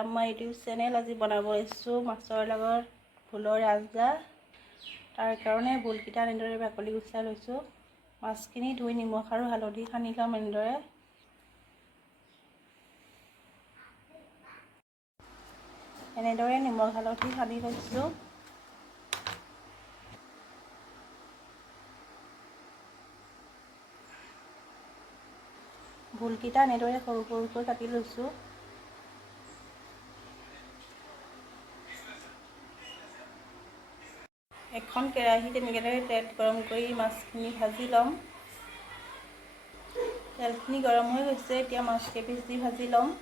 Welcome my YouTube channel. আজি বনাব লৈছোঁ মাছৰ লগত ভোলৰ আঞ্জা। তাৰ কাৰণে ভোলকেইটা এনেদৰে বাকলি গুচাই লৈছোঁ। মাছখিনি ধুই নিমখ আৰু হালধি সানি ল'ম। এনেদৰে নিমখ হালধি সানি লৈছোঁ। ভোলকেইটা এনেদৰে সৰু সৰুকৈ কাটি লৈছোঁ। এখন কেৰাহীত এনেদৰে তেল গৰম কৰি মাছখিনি ভাজি ল'ম। তেলখিনি গৰম হৈ গৈছে, এতিয়া মাছ কেইপিচ দি ভাজি ল'ম।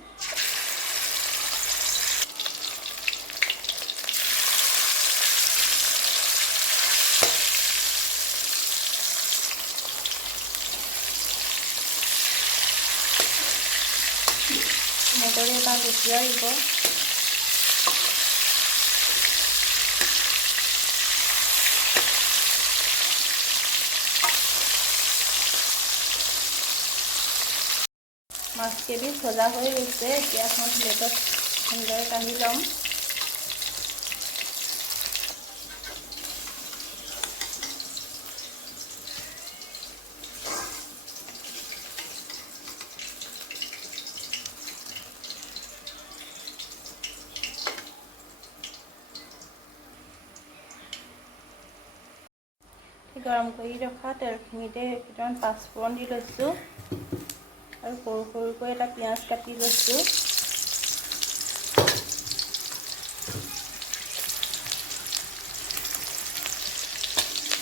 এনেদৰে এটা লুটিয়াই দিব। মাছ কেইপিচ ভজা হৈ গৈছে, এতিয়া এখন প্লেটত এনেদৰে কাঢ়ি ল'ম। গৰম কৰি ৰখা তেলখিনিতে কেইটামান পাঁচফোৰণ দি লৈছোঁ আৰু সৰু সৰুকৈ এটা পিঁয়াজ কাটি লৈছোঁ।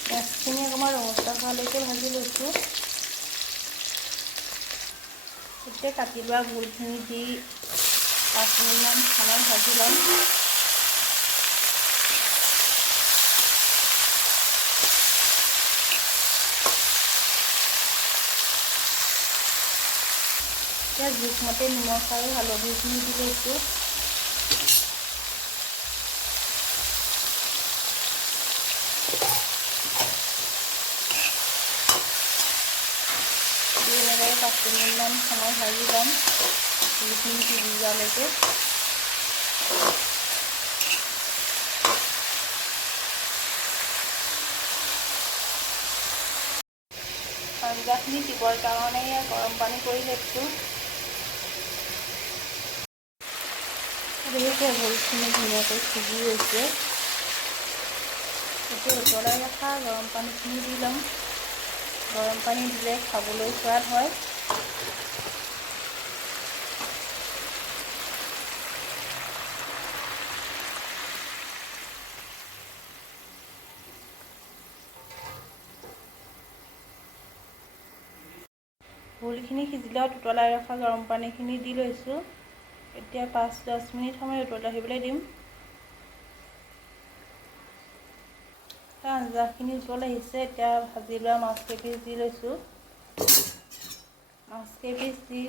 পিঁয়াজখিনি অকণমান ৰঙচুৱা হোৱালৈকে ভাজি লৈছোঁ। এতিয়া কাটি লোৱা ভোলখিনি দি 5 মিনিটমান সময় ভাজি ল'ম। এতিয়া জোখমতে নিমখ আৰু হালধিখিনি দি লৈছোঁ। এনেদৰে 5 মিনিটমান সময় ভাজি ল'ম, ভোলখিনি সিজি যোৱালৈকে। আঞ্জাখিনি দিবৰ কাৰণে গৰম পানী কৰি লৈছোঁ। দেখিছে ভোলখিনি ধুনীয়াকৈ সিজি গৈছে। এতিয়া উতলাই ৰখা গৰম পানীখিনি দি ল'ম। গৰম পানী দিলে খাবলৈ সোৱাদ হয়। ভোলখিনি সিজিলত উতলাই ৰখা গৰম পানীখিনি দি লৈছোঁ। এতিয়া 5-10 মিনিট সময় উতলাই আহিবলৈ দিম। আঞ্জাখিনি উতল আহিছে, এতিয়া ভাজি লোৱা মাছ কেইপিচ দি লৈছোঁ। মাছ কেইপিচ দি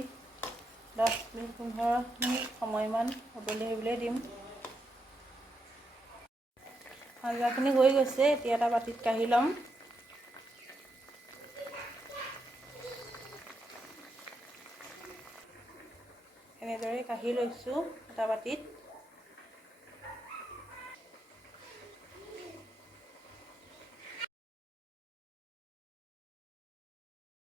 10-15 মিনিট সময়মান উতলি আহিবলৈ দিম। আঞ্জাখিনি হৈ গৈছে, এতিয়া এটা বাটিত কাঢ়ি ল'ম। এনেদৰে কাঢ়ি লৈছোঁ এটা বাটিত।